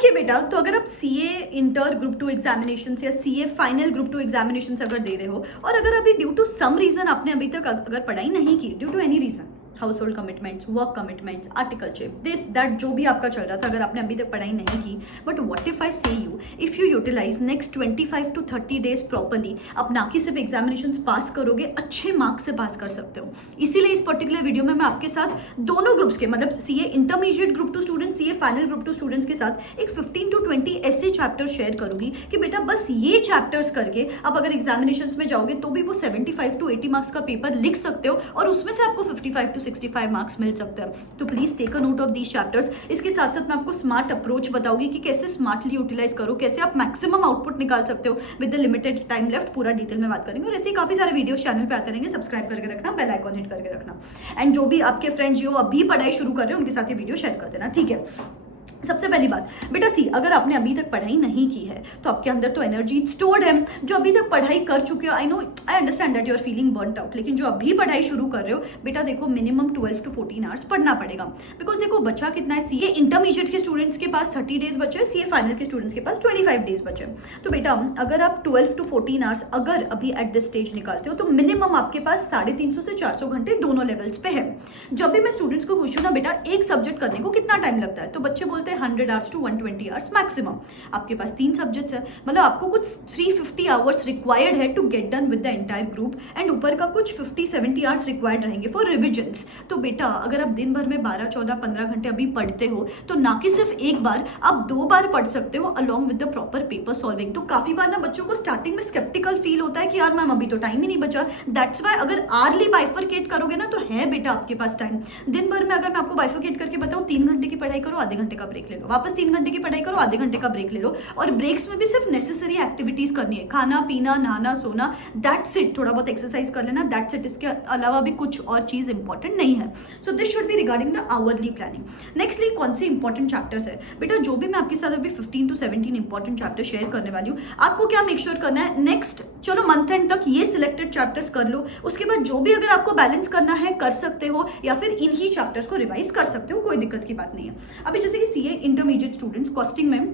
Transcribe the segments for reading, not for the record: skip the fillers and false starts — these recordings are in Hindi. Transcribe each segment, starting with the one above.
ओके बेटा, तो अगर आप सीए इंटर ग्रुप 2 एग्जामिनेशन या सीए फाइनल ग्रुप 2 एग्जामिनेशन अगर दे रहे हो और अगर अभी ड्यू टू सम रीजन आपने अभी तक अगर पढ़ाई नहीं की, due to any reason, household commitments, work commitments, articleship, this that जो भी आपका चल रहा था, अगर आपने अभी तक पढ़ाई नहीं की, but what if I say you, if you utilize next 25 to 30 days properly, आप ना कि सिर्फ एग्जामिनेशन पास करोगे, अच्छे मार्क्स से पास कर सकते हो। इसीलिए इस पर्टिकुलर वीडियो में मैं आपके साथ दोनों ग्रुप्स के, मतलब CA intermediate group 2 students, CA final group 2 students के साथ एक 15 to 20 ऐसे चैप्टर शेयर करूंगी कि बेटा बस ये चैप्टर्स करके आप अगर एग्जामिनेशन में जाओगे तो भी वो 75 to 80 मार्क्स का पेपर लिख सकते हो और उसमें से आपको 55 to 65 मार्क्स मिल सकता है। तो please take a note of these chapters. इसके साथ साथ मैं आपको स्मार्ट अप्रोच बताऊंगी कि कैसे स्मार्टली यूटिलाइज करो, कैसे आप मैक्सिमम आउटपुट निकाल सकते हो with the limited time left. पूरा डिटेल में बात करेंगे और ऐसे काफी सारे वीडियोस चैनल पे आते रहेंगे। सब्सक्राइब करके रखना, बेल आइकॉन हिट करके रखना, एंड जो भी आपके फ्रेंड्स जो अभी पढ़ाई शुरू कर रहे हैं उनके साथ ये वीडियो शेयर कर देना, ठीक है। सबसे पहली बात बेटा, सी अगर आपने अभी तक पढ़ाई नहीं की है तो आपके अंदर तो एनर्जी स्टोर्ड है। जो अभी तक पढ़ाई कर चुके हो, I know, I understand that you are feeling burned out, लेकिन जो अभी पढ़ाई शुरू कर रहे हो बेटा, देखो मिनिमम 12 to 14 आवर्स पढ़ना पड़ेगा। बिकॉज देखो बचा कितना है, सीए इंटरमीडिएट के स्टूडेंट्स के पास 30 डेज बचे, सीए फाइनल के स्टूडेंट्स के पास 25 डेज बचे। तो बेटा अगर आप 12 to 14 आवर्स अगर अभी एट दिस स्टेज निकालते हो तो मिनिमम आपके पास 350 से 400 घंटे दोनों लेवल्स पे है। जब भी मैं स्टूडेंट्स को पूछूं ना बेटा एक सब्जेक्ट करने को कितना टाइम लगता है, तो बच्चे बोलते हैं 100 आवर्स to 120 आवर्स मैक्सिमम। आपके पास 3 सब्जेक्ट्स है, मतलब आपको कुछ 350 आवर्स रिक्वायर्ड है to get done with the entire group, and ऊपर का कुछ 50-70 आवर्स रिक्वायर्ड रहेंगे फॉर रिविजन्स। तो बेटा अगर आप दिन भर में 12, 14, 15 घंटे अभी पढ़ते हो तो ना कि सिर्फ एक बार, आप 2 बार पढ़ सकते हो along with the proper paper solving. तो काफी बार ना बच्चों को स्टार्टिंग में स्केप्टिकल फील होता है कि यार मैम अभी तो टाइम ही नहीं बचा। दैट्स वाई अगर आर्ली बाइफरकेट करोगे ना तो है बेटा आपके पास टाइम। दिन भर में अगर मैं आपको बाइफरकेट करके बताऊं 3 घंटे की पढ़ाई करो, आधे घंटे का ब्रेक ले लो, वापस 3 घंटे की पढ़ाई करो, आधे घंटे का ब्रेक ले लो, और ब्रेक्स में भी सिर्फ नेसेसरी एक्टिविटीज करनी है, खाना पीना नहाना सोना, दैट्स इट। थोड़ा बहुत एक्सरसाइज कर लेना, दैट्स इट। इसके अलावा भी कुछ और चीज इंपॉर्टेंट नहीं है। So this should be regarding the hourly planning. Nextly कौन से इंपॉर्टेंट चैप्टर्स है बेटा, जो भी मैं आपके साथ अभी 15 to 17 इंपॉर्टेंट चैप्टर शेयर करने वाली हूँ, आपको क्या मेक श्योर करना है, नेक्स्ट चलो मंथ एंड तक ये सिलेक्टेड चैप्टर्स कर लो, उसके बाद जो भी अगर आपको बैलेंस करना है कर सकते हो, या फिर इन्हीं चैप्टर्स को रिवाइज कर सकते हो, कोई दिक्कत की बात नहीं है। अभी जैसे कि सीए इंटरमीडिएट स्टूडेंट्स, कॉस्टिंग में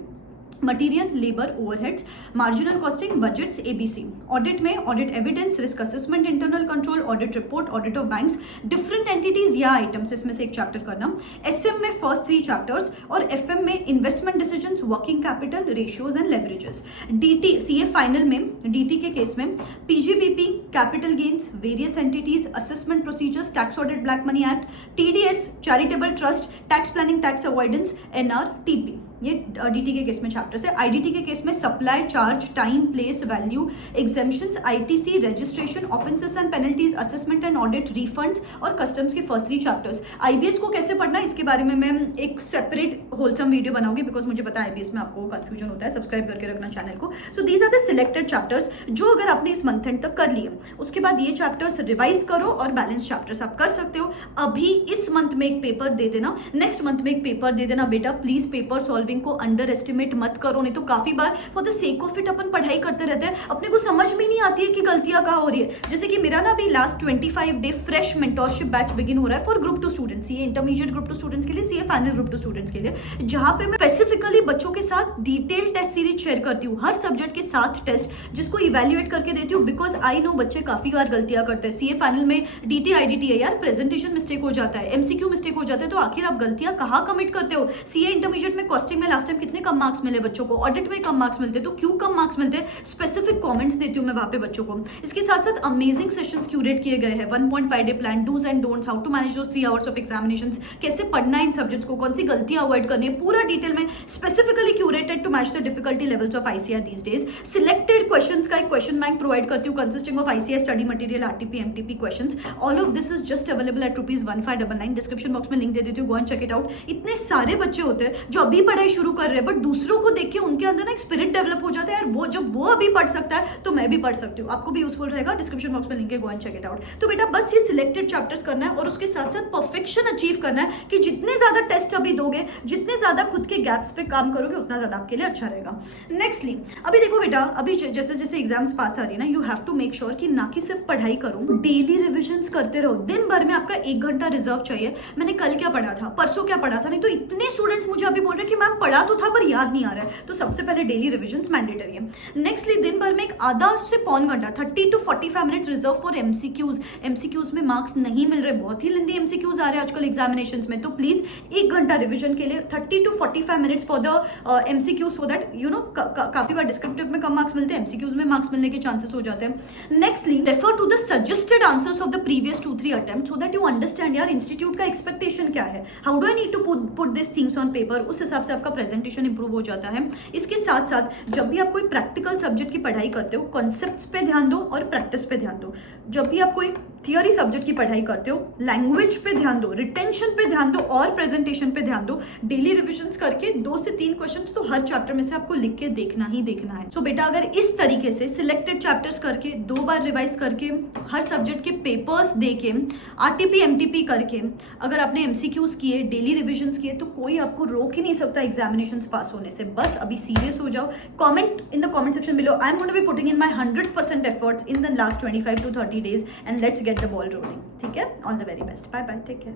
material, labour, overheads, marginal costing, budgets, ABC, audit में audit evidence, risk assessment, internal control, audit report, audit of banks, different entities या आइटम्स, इसमें से एक चैप्टर करना। एसएम में फर्स्ट 3 चैप्टर्स और एफएम में investment decisions, working capital, ratios and leverages. DT CA final में डीटी के केस में PGBP, capital gains, various entities, assessment procedures, tax audit, black money act, TDS, charitable trust, tax planning, tax avoidance, NRTP, ये डीटी के केस में चैप्टर्स है। आईडीटी के केस में supply, charge, time, place, value, exemptions, ITC, registration, offences and penalties, assessment and audit, refunds और कस्टम्स के फर्स्ट 3 चैप्टर्स। आईबीएस को कैसे पढ़ना है इसके बारे में मैं एक सेपरेट होलसम वीडियो बनाऊंगी, बिकॉज मुझे पता है आईबीएस में आपको कंफ्यूजन होता है। सब्सक्राइब करके रखना चैनल को। So these are the selected chapters जो अगर आपने इस मंथ एंड तक कर लिए, उसके बाद ये चैप्टर्स रिवाइज करो और बैलेंस चैप्टर्स आप कर सकते हो। अभी इस मंथ में एक पेपर दे देना, नेक्स्ट मंथ में एक पेपर दे देना बेटा। प्लीज पेपर सॉल्विंग को अंडर एस्टिमेट मत करो, नहीं तो काफी बार for the sake of it अपन पढ़ाई करते रहते हैं, अपने को समझ में नहीं आती है कि गलतियां कहाँ हो रही है। जैसे कि मेरा ना अभी last 25 day fresh mentorship batch begin हो रहा है for group 2 students, CA intermediate group 2 students के लिए, सीए फाइनल ग्रुप 2 स्टूडेंट्स के लिए, जहां पे मैं स्पेसिफिकली बच्चों के साथ डिटेल टेस्ट सीरीज शेयर करती हूँ, हर सब्जेक्ट के साथ टेस्ट जिसको इवेल्युएट करके देती हूँ। बिकॉज आई नो बच्चे काफी बार गलतियां करते हैं। सीए फाइनल में डीटी आईडीटी है यार, प्रेजेंटेशन मिस्टेक हो जाता है, एमसीक्यू मिस्टेक हो जाता है, तो आखिर आप गलतियां कहाँ कमिट करते हो। सीए इंटरमीडिएट में कॉस्टिंग में लास्ट टाइम कितने कम मार्क्स मिले बच्चों को, ऑडिट में कम मार्क्स मिलते, तो क्यों कम मार्क्स मिलते हैं, स्पेसिफिक कमेंट्स देती हूं मैं वहां पे बच्चों को। इसके साथ साथ अमेजिंग सेशंस क्यूरेट किए गए हैं, 1.5 day plan, dos and don'ts, how to manage those 3 hours of examinations, कैसे पढ़ना है इन सब्जेक्ट्स को, कौन सी गलतियां अवॉइड करनी है, पूरा डिटेल में specifically curated to match the difficulty levels of ICR these days. Selected questions का एक क्वेश्चन बैंक प्रोवाइड करती हूं consisting of ICR study material, RTP, MTP questions. All of this is just available at ₹1599। Description box में लिंक दे देती हूं, go and check it out. इतने सारे बच्चे होते हैं जो अभी पढ़ाई शुरू कर रहे हैं, बट दूसरों को देख के उनके अंदर ना एक स्पिरिट डेवलप हो जाता है यार, वो जब वो अभी पढ़ सकता है तो मैं भी पढ़ सकती हूँ। आपको भी यूजफुल रहेगा, डिस्क्रिप्शन बॉक्स में लिंक है, go and check it out. तो बेटा बस ये सिलेक्टेड चैप्टर्स करना है और उसके साथ साथ परफेक्शन अचीव करना है कि जितने ज्यादा टेस्ट अभी दोगे, जितने ज्यादा खुद के गैप्स पे काम करोगे, उतना ज्यादा आपके लिए अच्छा रहेगा। नेक्स्टली अभी देखो बेटा, अभी जैसे जैसे एग्जाम्स पास आ रही है ना, you have to make sure कि ना कि सिर्फ पढ़ाई करो, डेली रिविजन्स करते रहो। दिन भर में आपका 1 घंटा रिजर्व चाहिए। मैंने कल क्या पढ़ा था, परसों क्या पढ़ा था, नहीं तो इतने स्टूडेंट्स मुझे अभी बोल रहे हैं कि मैम पढ़ा तो था पर याद नहीं आ रहा है। तो सबसे पहले डेली रिविजन्स मैंडेटरी है। नेक्स्टली दिन भर में एक आधा से पौन घंटा 30 to 45 minutes reserve for MCQs. MCQs में मार्क्स नहीं मिल रहे, बहुत ही लेंदी एमसीक्यूज आ रहे हैं आजकल एग्जामिनेशन में, तो प्लीज 1 घंटा रिविजन के लिए 30 to 45 minutes for the MCQs, so that you know काफी बार डिस्क्रिप्टिव में कम मार्क्स मिलते हैं, एमसीक्यूज में मार्क्स मिलने के चांसेस हो जाते हैं। Nextly refer to the suggested answers of the previous 2-3 attempt, so that you understand यार इंस्टीट्यूट का एक्सपेक्टेशन क्या है, how do I need to put this things on paper. उस हिसाब से आपका प्रेजेंटेशन इंप्रूव हो जाता है। इसके साथ साथ जब भी आप कोई प्रैक्टिकल सब्जेक्ट की पढ़ाई करते हो, कॉन्सेप्ट्स पे ध्यान दो और प्रैक्टिस पे ध्यान दो। जब भी आप कोई थियोरी सब्जेक्ट की पढ़ाई करते हो, लैंग्वेज पे ध्यान दो, रिटेंशन पे ध्यान दो और प्रेजेंटेशन पे ध्यान दो। डेली रिविजन्स करके 2 से 3 क्वेश्चंस तो हर चैप्टर में से आपको लिख के देखना ही देखना है। सो बेटा अगर इस तरीके से सिलेक्टेड चैप्टर्स करके 2 बार रिवाइज करके हर सब्जेक्ट के पेपर्स देके आरटीपी एमटीपी करके अगर आपने एमसीक्यूज किए, डेली रिविजन्स किए, तो कोई आपको रोक ही नहीं सकता एग्जामिनेशन पास होने से। बस अभी सीरियस हो जाओ। Comment in the comment section below, I am going to be putting in my 100% efforts in the last 25 to 30 days and let's get the ball rolling. ठीक है, all the very best, bye bye, take care.